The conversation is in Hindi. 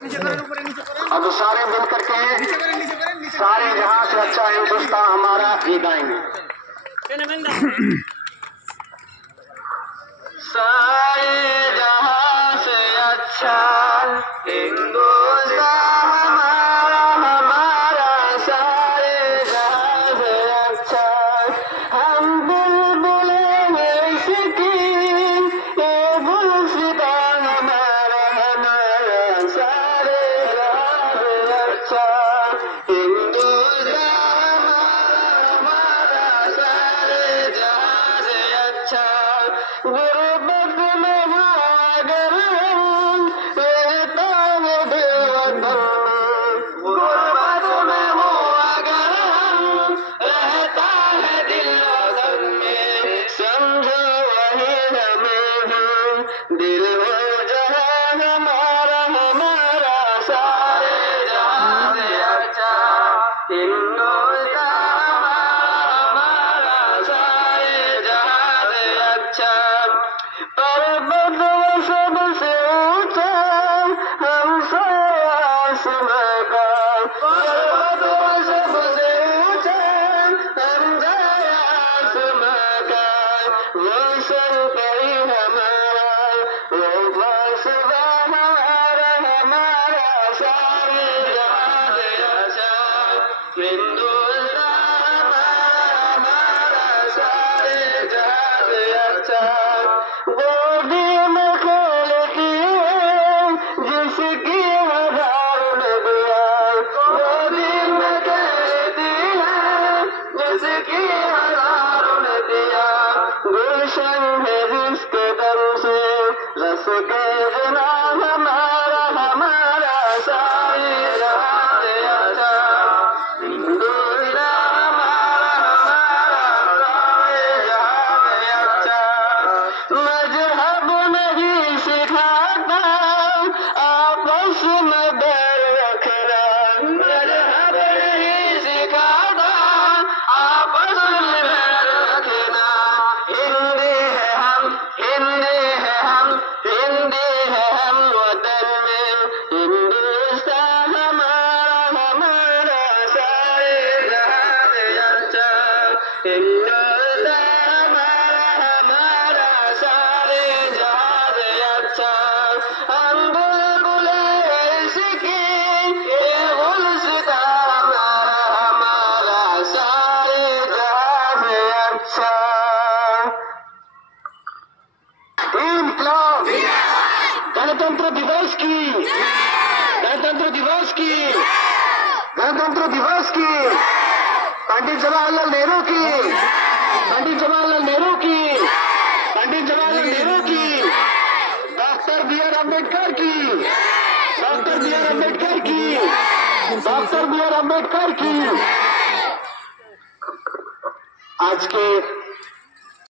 अब सारे मिल करके सारे जहां से अच्छा हिंदुस्तान हमारा ये गाएंगे। सारे जहां से अच्छा हिंदुस्तान हमारा हमारा, सारे जहां से अच्छा हम बुलबुलें इसकी, ये गुलसिता हमारा हमारा, सारे जहां से अच्छा हिंदुस्तान हमारा हमारा, सारे जहां से अच्छा। गुर्बत में हो अगर हम रहता है बेवतन में, गुर्बत में हो अगर हम रहता है दिल वतन में, समझो वही हमें हम दिल हो जहां हमारा हमारा, सारे जहां से अच्छा हिंदुस्तान हमारा, सारे जहां से अच्छा। पर्वत सबसे ऊंचा हमसे आसमां का, पर्वत सबसे ऊंचा हमसे आसमां का, वो सरपरी हमारा वो फलसफा हमारा हमारा, सारे जहां से अच्छा हिंदुस्तान हमारा हमारा, सारे जहां से अच्छा। गोदी में खेलती है जिसकी हजारों ने दिया, गोदी में खेलती है जिसकी हजारों ने दिया, गुलशन है जिसके दम से रस के जना हमारा हमारा, सारे जहां से अच्छा हिंदुस्तान हमारा हमारा, सारे जहां से अच्छा। मजहब नहीं सिखाता आपस में बैर रखना, मजहब नहीं सिखाता आपस में बैर रखना, हिंदी है हम हिंदी है हम हिंदी है हम वतन में, हिंदुस्तान हमारा हमारा, सारे जहां से अच्छा हिंदुस्तान हमारा हमारा, सारे जहां से अच्छा। हम बुलबुलें इसकी, ये गुलसिता हमारा हमारा, सारे जहां से अच्छा। इनकलाब गणतंत्र दिवस की, गणतंत्र दिवस की, गणतंत्र दिवस की, पंडित जवाहरलाल नेहरू की, पंडित जवाहरलाल नेहरू की, पंडित जवाहरलाल नेहरू की, डॉक्टर बी.आर. अम्बेडकर की, डॉक्टर बी.आर. अम्बेडकर की, डॉक्टर बी.आर. अम्बेडकर की। आज के